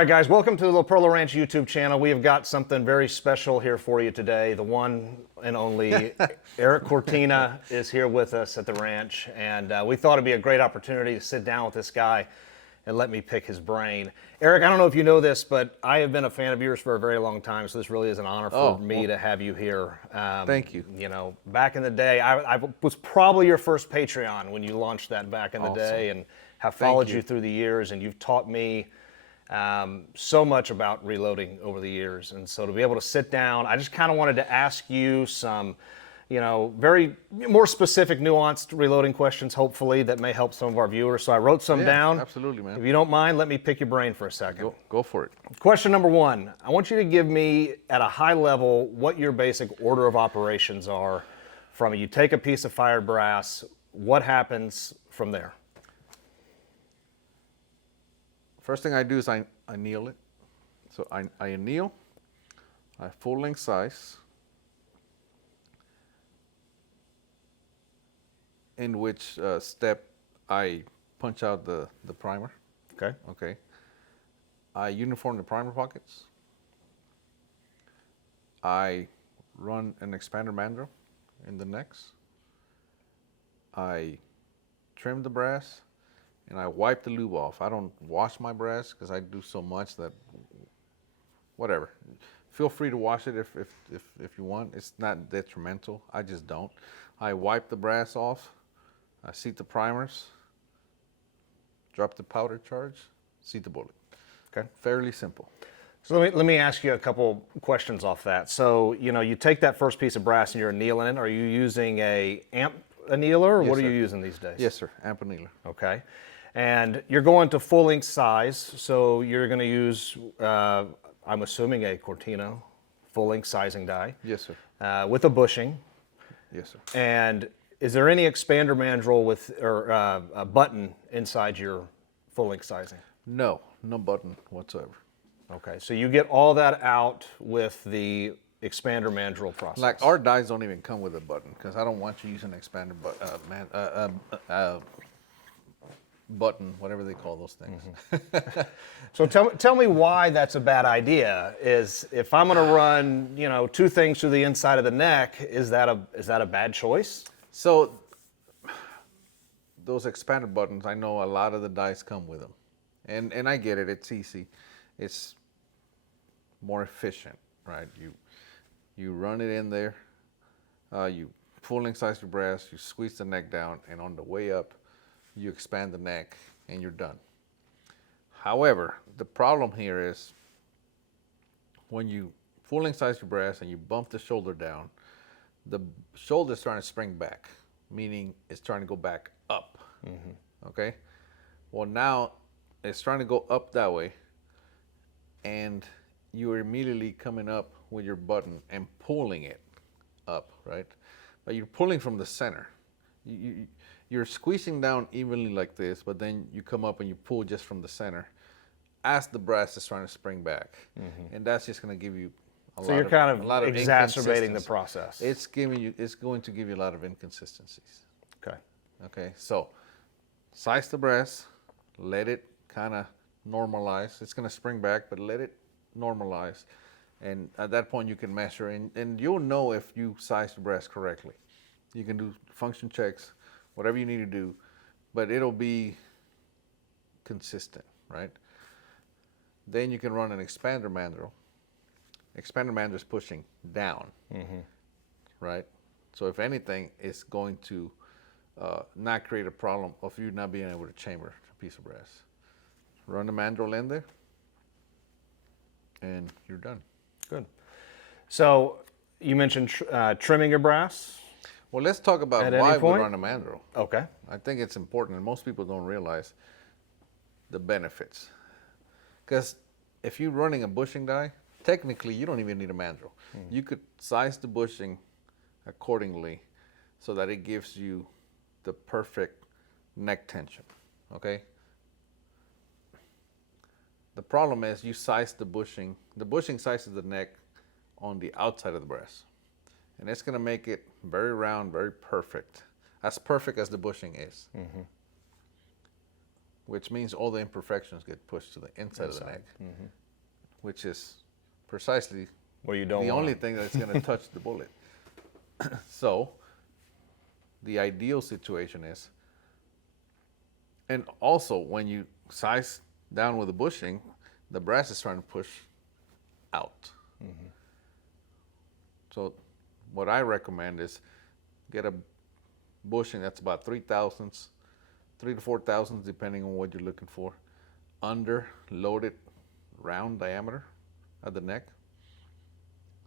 right, guys, welcome to the La Perla Ranch YouTube channel. We have got something very special here for you today. The one and only Erik Cortina is here with us at the ranch, and we thought it'd be a great opportunity to sit down with this guy and let me pick his brain. Erik, I don't know if you know this, but I have been a fan of yours for a very long time, so this really is an honor for me to have you here. Thank you. You know, back in the day, I was probably your first Patreon when you launched that back in the day, and have followed you through the years, and you've taught me so much about reloading over the years. And so to be able to sit down, I just kind of wanted to ask you some, you know, very more specific, nuanced reloading questions, hopefully, that may help some of our viewers. So I wrote some down. Absolutely, man. If you don't mind, let me pick your brain for a second. Go for it. Question number one, I want you to give me at a high level what your basic order of operations are from you take a piece of fired brass, what happens from there? First thing I do is I anneal it. So I anneal, I full length size, in which step I punch out the primer. Okay. Okay. I uniform the primer pockets. I run an expander mandrel in the necks. I trim the brass. And I wipe the lube off. I don't wash my brass because I do so much that, whatever. Feel free to wash it if you want. It's not detrimental. I just don't. I wipe the brass off. I seat the primers. Drop the powder charge. Seat the bullet. Okay. Fairly simple. So let me ask you a couple questions off that. So, you know, you take that first piece of brass and you're annealing it. Are you using a amp annealer, or what are you using these days? Yes, sir. Amp annealer. Okay. And you're going to full length size, so you're going to use, I'm assuming, a Cortina full length sizing die. Yes, sir. With a bushing. Yes, sir. And is there any expander mandrel with or a button inside your full length sizing? No button whatsoever. Okay, so you get all that out with the expander mandrel process. Like our dies don't even come with a button because I don't want you using expander button, whatever they call those things. Mm-hmm. So tell me why that's a bad idea. Is if I'm going to run, you know, two things through the inside of the neck, is that a bad choice? So those expander buttons, I know a lot of the dies come with them, and I get it. It's easy, it's more efficient, right? You run it in there, you full length size your brass, you squeeze the neck down, and on the way up, you expand the neck and you're done. However, the problem here is when you full length size your brass and you bump the shoulder down, the shoulder is trying to spring back, meaning it's trying to go back up. Mm-hmm. Okay? Well, now it's trying to go up that way, and you're immediately coming up with your button and pulling it up, right? But you're pulling from the center. You're squeezing down evenly like this, but then you come up and you pull just from the center as the brass is trying to spring back. Mm-hmm. And that's just going to give you a lot of exacerbating the process. It's going to give you a lot of inconsistencies. Okay, so size the brass, let it kind of normalize. It's going to spring back, but let it normalize. And at that point you can measure, and you'll know if you size the brass correctly. You can do function checks, whatever you need to do, but it'll be consistent, right? Then you can run an expander mandrel. Expander mandrel is pushing down, right? So if anything, it's going to not create a problem of you not being able to chamber a piece of brass. Run the mandrel in there, and you're done. Good. So you mentioned trimming your brass. Well, let's talk about why we run a mandrel. Okay. I think it's important, and most people don't realize the benefits. Because if you're running a bushing die, technically you don't even need a mandrel. You could size the bushing accordingly so that it gives you the perfect neck tension, okay? The problem is you size the bushing sizes the neck on the outside of the brass. And it's going to make it very round, very perfect, as perfect as the bushing is. which means all the imperfections get pushed to the inside of the neck, which is precisely where you don't the want only 'em. thing that's going to touch the bullet. So the ideal situation is, and also when you size down with the bushing, the brass is trying to push out. So what I recommend is get a bushing that's about 3/1000, 3 to 4/1000, depending on what you're looking for, under loaded round diameter at the neck.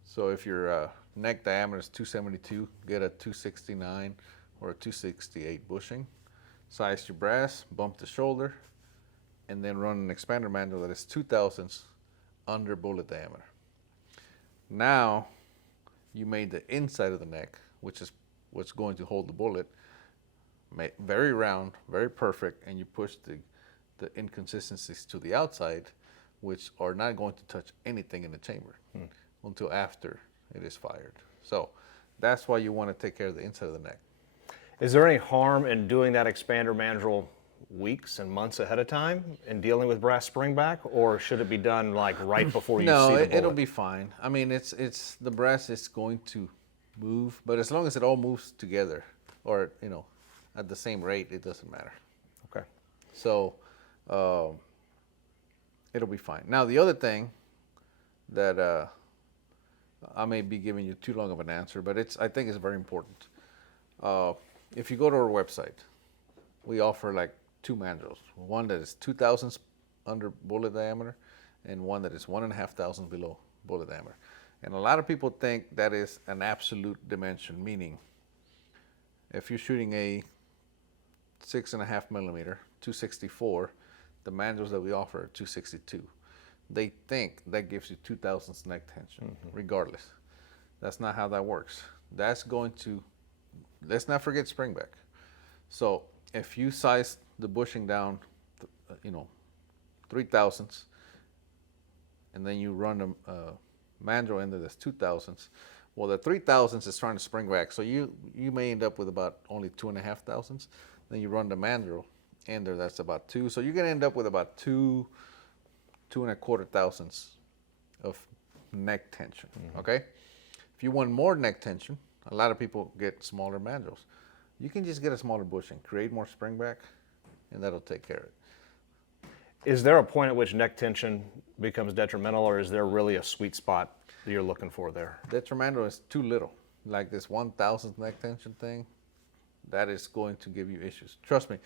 So if your neck diameter is 272, get a 269 or a 268 bushing. Size your brass, bump the shoulder, and then run an expander mandrel that is 2/1000 under bullet diameter. Now you made the inside of the neck, which is what's going to hold the bullet, very round, very perfect, and you push the inconsistencies to the outside, which are not going to touch anything in the chamber until after it is fired. So that's why you want to take care of the inside of the neck. Is there any harm in doing that expander mandrel weeks and months ahead of time in dealing with brass springback, or should it be done like right before you see the bullet? No, it'll be fine. I mean, it's the brass is going to move, but as long as it all moves together, or at the same rate, it doesn't matter. Okay. So it'll be fine. Now the other thing that I may be giving you too long of an answer, but I think it's very important. If you go to our website, we offer like 2 mandrels. One that is 2/1000 under bullet diameter, and one that is 1,500 below bullet diameter. And a lot of people think that is an absolute dimension, meaning if you're shooting a 6.5 millimeter, 264, the mandrels that we offer are 262. They think that gives you 2/1000 neck tension, regardless. That's not how that works. That's going to, let's not forget springback. So if you size the bushing down, 3/1000, and then you run a mandrel in there that's 2/1000, well, the 3/1000 is trying to spring back, so you may end up with about only 2.5/1000. Then you run the mandrel in there, that's about 2. So you're going to end up with about 2.25/1000 of neck tension. Okay. If you want more neck tension, a lot of people get smaller mandrels. You can just get a smaller bushing, create more springback, and that'll take care of it. Is there a point at which neck tension becomes detrimental, or is there really a sweet spot that you're looking for there? Detrimental is too little. Like this 1/1000 neck tension thing, that is going to give you issues. Trust me,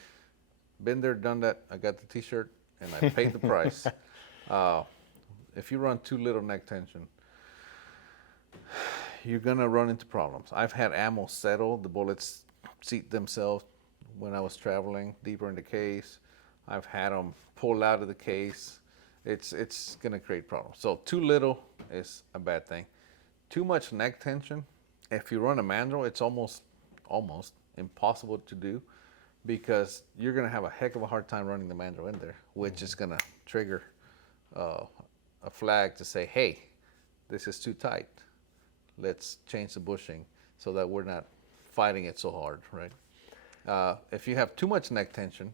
been there, done that. I got the t-shirt and I paid the price. If you run too little neck tension, you're gonna run into problems. I've had ammo settle, the bullets seat themselves when I was traveling deeper in the case. I've had them pull out of the case. It's gonna create problems. So too little is a bad thing. Too much neck tension, if you run a mandrel, it's almost impossible to do, because you're gonna have a heck of a hard time running the mandrel in there, which is gonna trigger a flag to say, hey, this is too tight. Let's change the bushing so that we're not fighting it so hard, right? If you have too much neck tension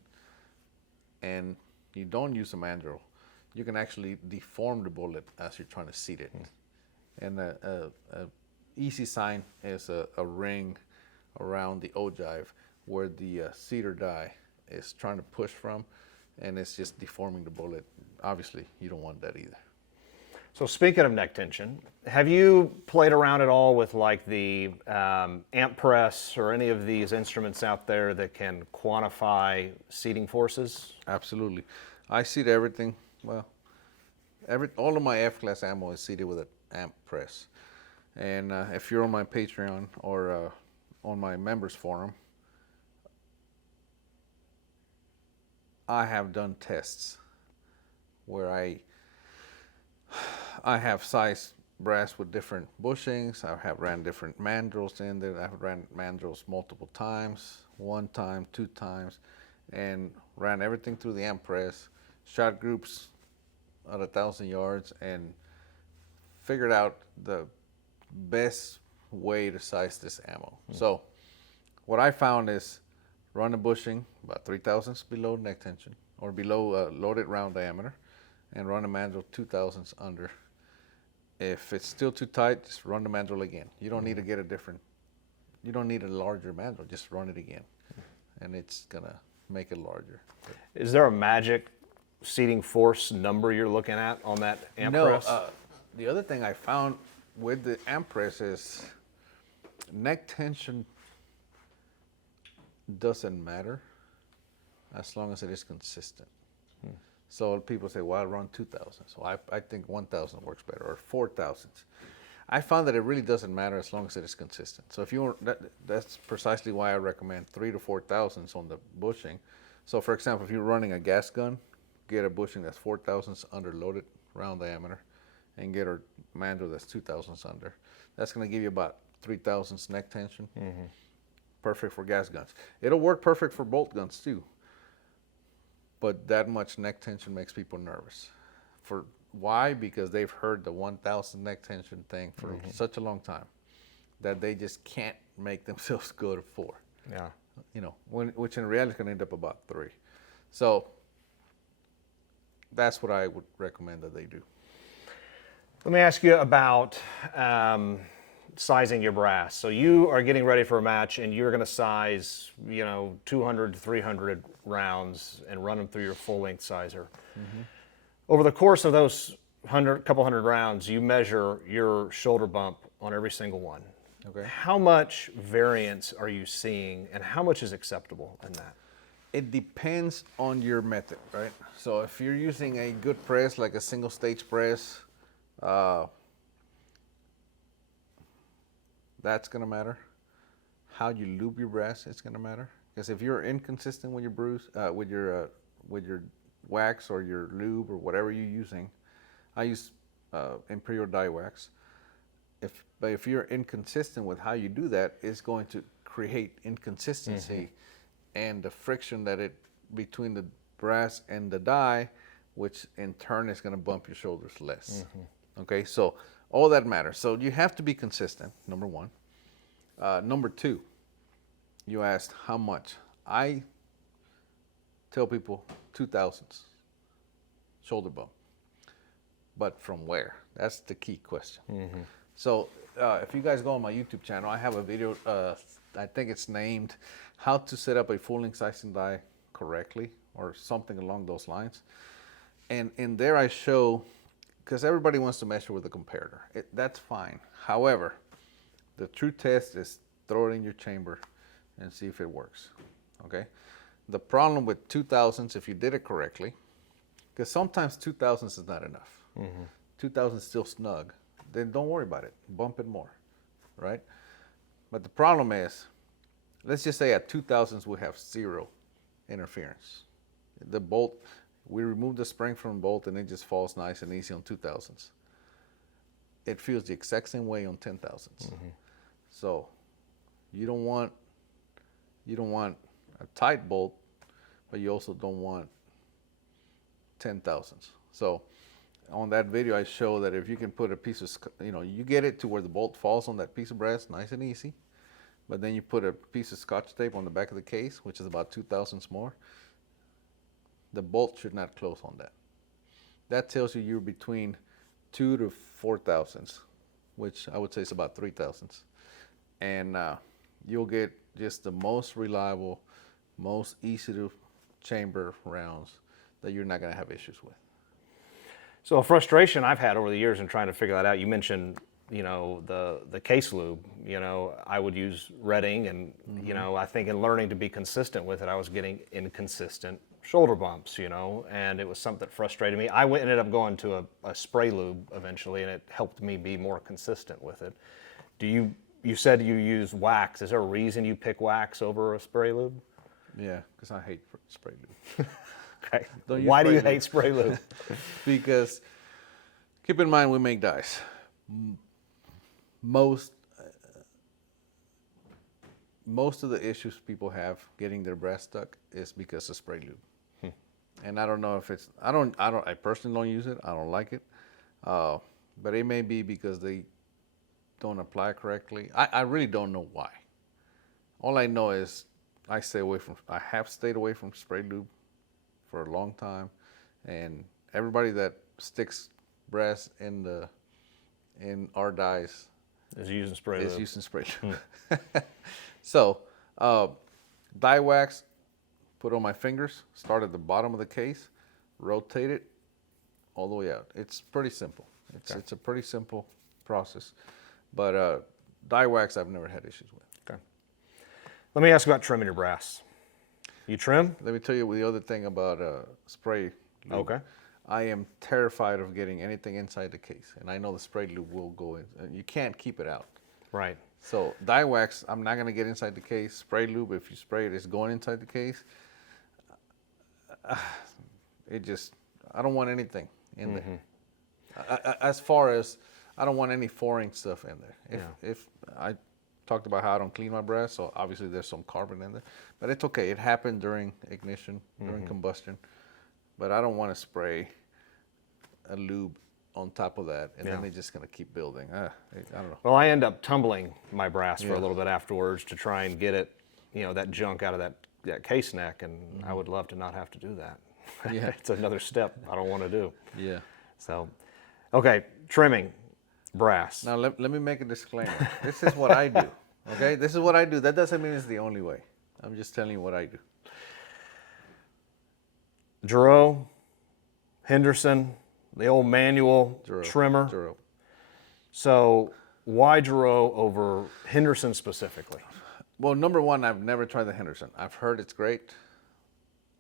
and you don't use a mandrel, you can actually deform the bullet as you're trying to seat it. And a easy sign is a ring around the ogive where the cedar die is trying to push from, and it's just deforming the bullet. Obviously, you don't want that either. So speaking of neck tension, have you played around at all with like the amp press or any of these instruments out there that can quantify seating forces? Absolutely. I seat everything. Well, all of my F-class ammo is seated with an amp press. And if you're on my Patreon or on my members forum, I have done tests where I have sized brass with different bushings. I have ran different mandrels in there. I've ran mandrels multiple times, 1 time, 2 times, and ran everything through the amp press, shot groups at 1,000 yards, and figured out the best way to size this ammo. So what I found is run a bushing about 3/1000 below neck tension, or below loaded round diameter, and run a mandrel 2 thousandths under. If it's still too tight, just run the mandrel again. You don't need to get a different, you don't need a larger mandrel, just run it again. And it's gonna make it larger. Is there a magic seating force number you're looking at on that amp press? No, the other thing I found with the amp press is neck tension doesn't matter as long as it is consistent. So people say, well, I run 2,000. So I think 1,000 works better, or 4,000. I found that it really doesn't matter as long as it is consistent. So if you that's precisely why I recommend 3 to 4,000 on the bushing. So for example, if you're running a gas gun, get a bushing that's 4,000 under loaded round diameter, and get a mandrel that's 2,000 under. That's going to give you about 3,000 neck tension. Perfect for gas guns. It'll work perfect for bolt guns too. But that much neck tension makes people nervous. For why? Because they've heard the 1,000 neck tension thing for such a long time that they just can't make themselves go to 4. Yeah. You know, which in reality can end up about 3. So that's what I would recommend that they do. Let me ask you about sizing your brass. So you are getting ready for a match, and you're going to size, 200 to 300 rounds and run them through your full-length sizer. Over the course of those couple hundred rounds, you measure your shoulder bump on every single one. Okay. How much variance are you seeing, and how much is acceptable in that? It depends on your method, right? So if you're using a good press, like a single stage press, that's gonna matter. How you lube your brass is gonna matter. Because if you're inconsistent with your with your wax or your lube or whatever you're using, I use Imperial dye wax. But if you're inconsistent with how you do that, it's going to create inconsistency and the friction between the brass and the dye, which in turn is going to bump your shoulders less. Okay, so all that matters. So you have to be consistent, number one. Number two, you asked how much. I tell people 2,000 shoulder bump, but from where? That's the key question. So if you guys go on my YouTube channel, I have a video, I think it's named How to Set Up a Full-Length Sizing Die Correctly, or something along those lines. And in there I show, because everybody wants to measure with a comparator. That's fine. However, the true test is throw it in your chamber and see if it works, okay? The problem with 2,000s, if you did it correctly, because sometimes 2,000s is not enough. 2,000 is still snug. Then don't worry about it. Bump it more, right? But the problem is, let's just say at 2,000s we have 0 interference. The bolt, we remove the spring from the bolt and it just falls nice and easy on 2,000s. It feels the exact same way on 10,000s. So you don't want a tight bolt, but you also don't want 10,000s. So on that video, I show that if you can put a piece of, you get it to where the bolt falls on that piece of brass, nice and easy. But then you put a piece of Scotch tape on the back of the case, which is about 2,000s more. The bolt should not close on that. That tells you you're between 2 to 4,000s, which I would say is about 3,000s. And you'll get just the most reliable, most easy to chamber rounds that you're not gonna have issues with. So a frustration I've had over the years in trying to figure that out, you mentioned, the case lube, I would use Redding, and, I think in learning to be consistent with it, I was getting inconsistent shoulder bumps, and it was something that frustrated me. I ended up going to a spray lube eventually, and it helped me be more consistent with it. You said you use wax. Is there a reason you pick wax over a spray lube? Yeah, because I hate spray lube. Okay. Why do you hate spray lube? Because keep in mind we make dies. Most of the issues people have getting their brass stuck is because of spray lube. And I don't know if it's, I personally don't use it. I don't like it. But it may be because they don't apply correctly. I really don't know why. All I know is I have stayed away from spray lube for a long time, and everybody that sticks brass in our dies Is using spray is lube. using spray lube. So, die wax, put on my fingers, start at the bottom of the case, rotate it all the way out. It's pretty simple. It's a pretty simple process, but die wax I've never had issues with. Okay. Let me ask about trimming your brass. You trim? Let me tell you the other thing about spray lube. Okay. I am terrified of getting anything inside the case, and I know the spray lube will go in. You can't keep it out. Right. So die wax, I'm not gonna get inside the case. Spray lube, if you spray it, it's going inside the case. I don't want anything in there. As far as, I don't want any foreign stuff in there. If I talked about how I don't clean my brass, so obviously there's some carbon in there, but it's okay. It happened during ignition, during combustion, but I don't want to spray a lube on top of that, and then they're just gonna keep building. I don't know. Well, I end up tumbling my brass for a little bit afterwards to try and get it, that junk out of that case neck, and I would love to not have to do that. Yeah. It's another step I don't want to do. Yeah. So, okay, trimming brass. Now let me make a disclaimer. This is what I do. Okay, this is what I do. That doesn't mean it's the only way. I'm just telling you what I do. Giro, Henderson, the old manual trimmer. Giro. So why Giro over Henderson specifically? Well, number one, I've never tried the Henderson. I've heard it's great.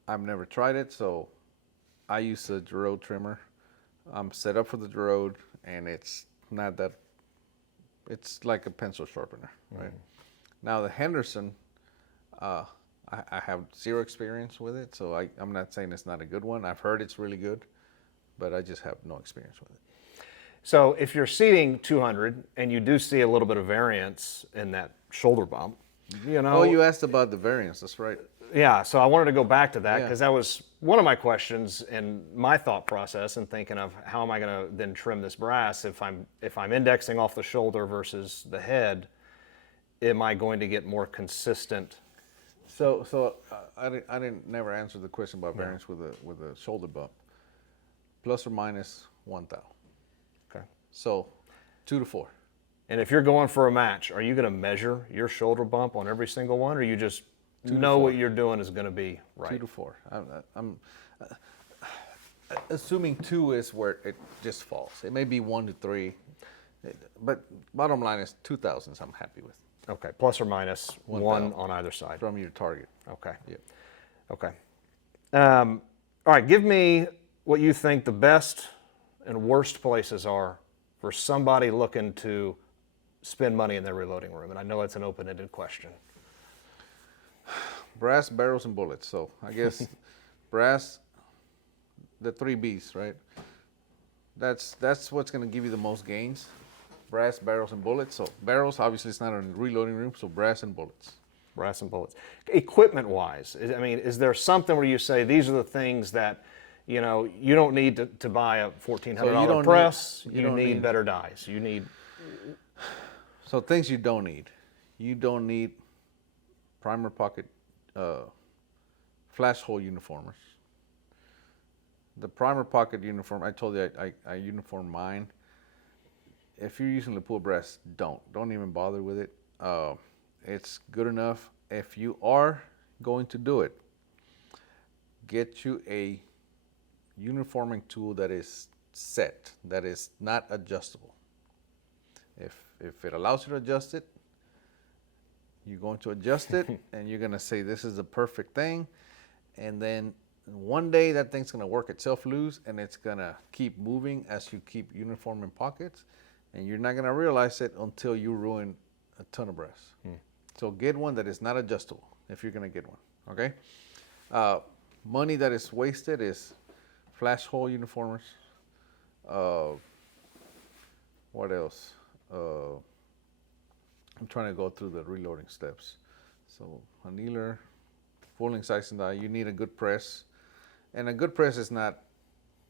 I've never tried it, so I use the Giro trimmer. I'm set up for the Giro, and it's not that. It's like a pencil sharpener, right? Now the Henderson, I have zero experience with it, so I'm not saying it's not a good one. I've heard it's really good, but I just have no experience with it. So if you're seating 200 and you do see a little bit of variance in that shoulder bump, Oh, you asked about the variance. That's right. Yeah, so I wanted to go back to that Yeah. because that was one of my questions in my thought process and thinking of how am I going to then trim this brass if I'm indexing off the shoulder versus the head, am I going to get more consistent? So I didn't never answer the question about variance with a shoulder bump. Plus or minus 1 thou. Okay. So 2 to 4. And if you're going for a match, are you going to measure your shoulder bump on every single one, or you just know what you're doing is going to be right? 2 to 4. I'm assuming 2 is where it just falls. It may be 1 to 3, but bottom line is 2 thousandths I'm happy with. Okay, plus or minus 1 thou. on either side. From your target. Okay. Yep. Okay. All right, give me what you think the best and worst places are for somebody looking to spend money in their reloading room. And I know it's an open-ended question. Brass, barrels, and bullets. So I guess brass, the 3 Bs, right? That's what's going to give you the most gains. Brass, barrels, and bullets. So barrels, obviously, it's not a reloading room, so brass and bullets. Brass and bullets. Equipment-wise, is there something where you say these are the things that, you don't need to buy a $1,400 press. You need better dies. You need. So things you don't need. You don't need primer pocket flash hole uniformers. The primer pocket uniform, I told you I uniform mine. If you're using Lapua brass, don't even bother with it. It's good enough. If you are going to do it, get you a uniforming tool that is set, that is not adjustable. If it allows you to adjust it, you're going to adjust it and you're going to say this is the perfect thing, and then one day that thing's going to work itself loose and it's going to keep moving as you keep uniforming pockets, and you're not going to realize it until you ruin a ton of brass. So get one that is not adjustable if you're going to get one, okay? Money that is wasted is flash hole uniformers. What else? I'm trying to go through the reloading steps. So annealer, full-length slicing die, you need a good press. And a good press is not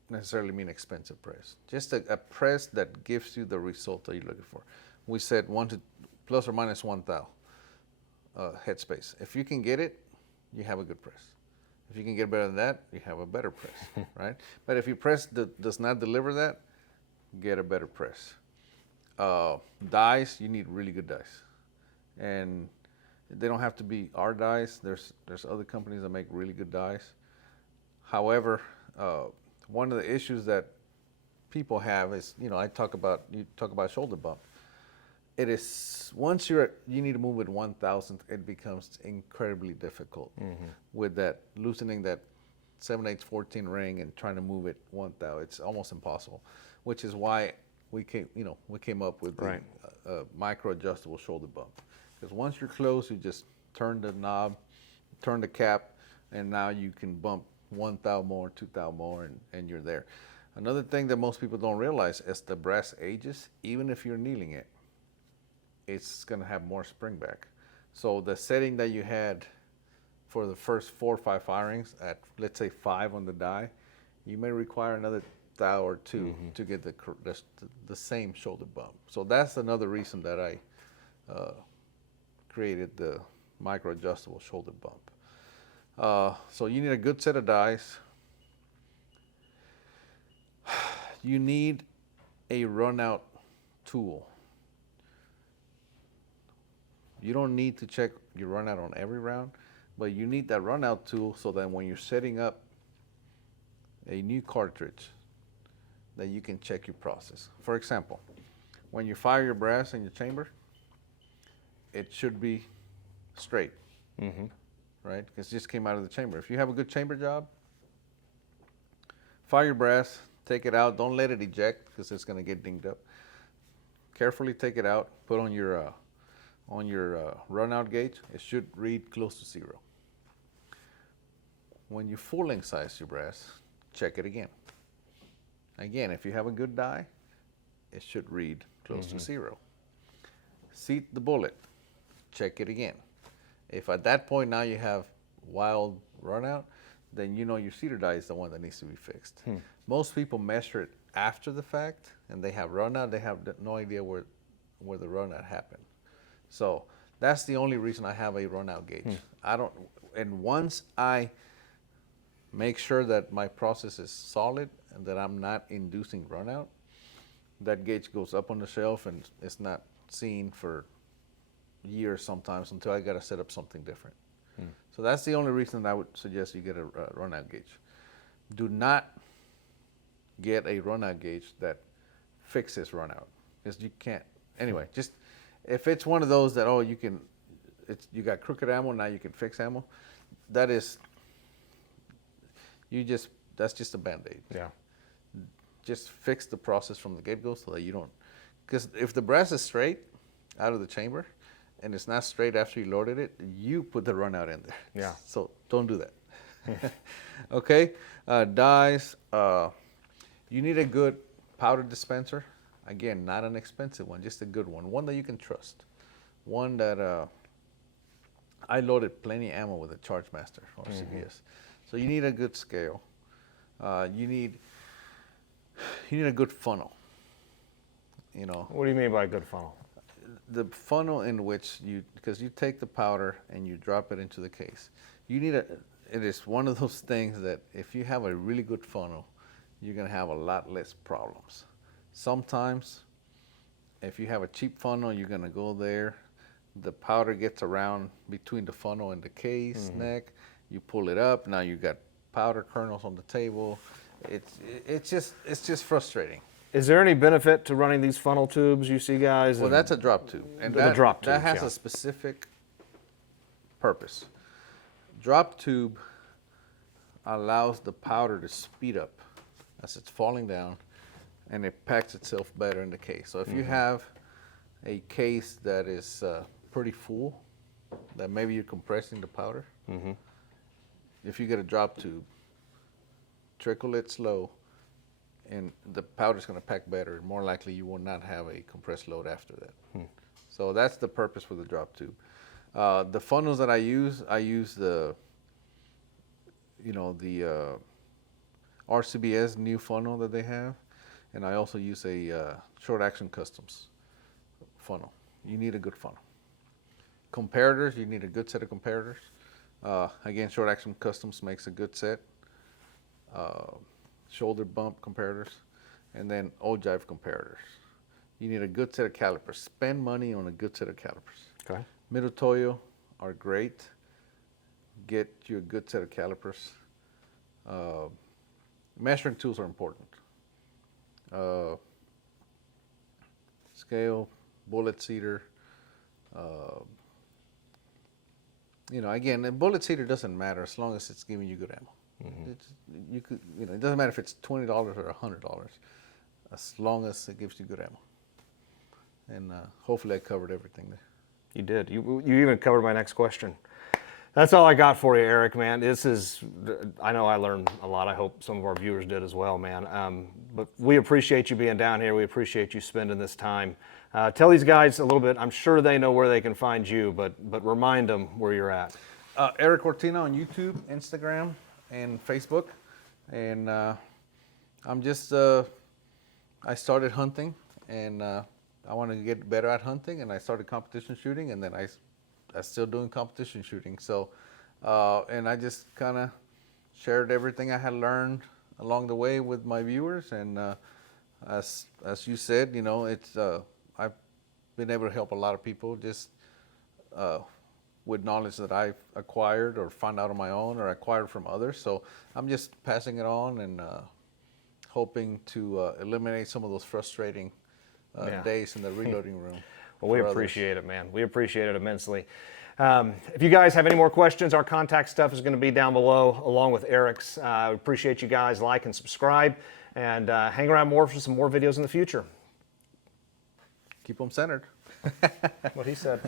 necessarily mean expensive press. Just a press that gives you the result that you're looking for. We said plus or minus 1 thou headspace. If you can get it, you have a good press. If you can get better than that, you have a better press, right? But if your press does not deliver that, get a better press. Dies, you need really good dies, and they don't have to be our dies. There's other companies that make really good dies. However, one of the issues that people have is, you talk about shoulder bump. It is once you need to move it 1,000th, it becomes incredibly difficult with that loosening that 7/8 14 ring and trying to move it 1,000. It's almost impossible, which is why we came up with the micro adjustable shoulder bump. Because once you're close, you just turn the knob, turn the cap, and now you can bump 1,000 more, 2,000 more, and you're there. Another thing that most people don't realize is the brass ages, even if you're kneeling it, it's going to have more spring back. So the setting that you had for the first 4 or 5 firings at, let's say, 5 on the die, you may require another 1,000 or 2 to get the same shoulder bump. So that's another reason that I created the micro adjustable shoulder bump. So you need a good set of dies. You need a run out tool. You don't need to check your run out on every round, but you need that run out tool so that when you're setting up a new cartridge, that you can check your process. For example, when you fire your brass in your chamber, it should be straight, right? Because it just came out of the chamber. If you have a good chamber job, fire your brass, take it out. Don't let it eject because it's going to get dinged up. Carefully take it out. Put on your run out gauge. It should read close to 0. When you full length size your brass, check it again. Again, if you have a good die, it should read close to 0. Seat the bullet. Check it again. If at that point now you have wild run out, then you know your seater die is the one that needs to be fixed. Most people measure it after the fact, and they have run out. They have no idea where the run out happened. So that's the only reason I have a run out gauge. And once I make sure that my process is solid and that I'm not inducing run out, that gauge goes up on the shelf and it's not seen for years sometimes until I got to set up something different. So that's the only reason I would suggest you get a run out gauge. Do not get a run out gauge that fixes run out, because you can't. Anyway, just if it's one of those that you got crooked ammo, now you can fix ammo, that's just a Band-Aid. Yeah. Just fix the process from the get-go so that you don't, because if the brass is straight out of the chamber and it's not straight after you loaded it, you put the run out in there. Yeah. So don't do that. Okay. Dies. You need a good powder dispenser. Again, not an expensive one, just a good one that you can trust. One that I loaded plenty of ammo with a Chargemaster or CBS. So you need a good scale. You need a good funnel. What do you mean by a good funnel? The funnel in which because you take the powder and you drop it into the case. It is one of those things that if you have a really good funnel, you're going to have a lot less problems. Sometimes, if you have a cheap funnel, you're going to go there. The powder gets around between the funnel and the case neck. You pull it up. Now you got powder kernels on the table. It's just frustrating. Is there any benefit to running these funnel tubes you see guys? Well, that's a drop tube, and The drop that tubes, has yeah. a specific purpose. Drop tube allows the powder to speed up as it's falling down, and it packs itself better in the case. So if you have a case that is pretty full, that maybe you're compressing the powder, if you get a drop tube, trickle it slow, and the powder's going to pack better. More likely you will not have a compressed load after that. So that's the purpose for the drop tube. The funnels that I use the RCBS new funnel that they have, and I also use a Short Action Customs funnel. You need a good funnel. Comparators, you need a good set of comparators. Again, Short Action Customs makes a good set. Shoulder bump comparators, and then ogive comparators. You need a good set of calipers. Spend money on a good set of calipers. Okay. Middle Toyo are great. Get you a good set of calipers. Measuring tools are important. Scale, bullet seater. Again, the bullet seater doesn't matter as long as it's giving you good ammo. It doesn't matter if it's $20 or $100, as long as it gives you good ammo. And hopefully I covered everything there. You did. You even covered my next question. That's all I got for you, Erik, man. I know I learned a lot. I hope some of our viewers did as well, man. But we appreciate you being down here. We appreciate you spending this time. Tell these guys a little bit. I'm sure they know where they can find you, but remind them where you're at. Erik Cortina on YouTube, Instagram, and Facebook. And I'm just, I started hunting, and I wanted to get better at hunting, and I started competition shooting, and then I'm still doing competition shooting. So, and I just kind of shared everything I had learned along the way with my viewers. And as you said, it's I've been able to help a lot of people just with knowledge that I've acquired or found out on my own or acquired from others. So I'm just passing it on and hoping to eliminate some of those frustrating days in the reloading room. Well, we appreciate it, man. We appreciate it immensely. If you guys have any more questions, our contact stuff is going to be down below along with Erik's. I appreciate you guys. Like and subscribe, and hang around more for some more videos in the future. Keep them centered. What he said.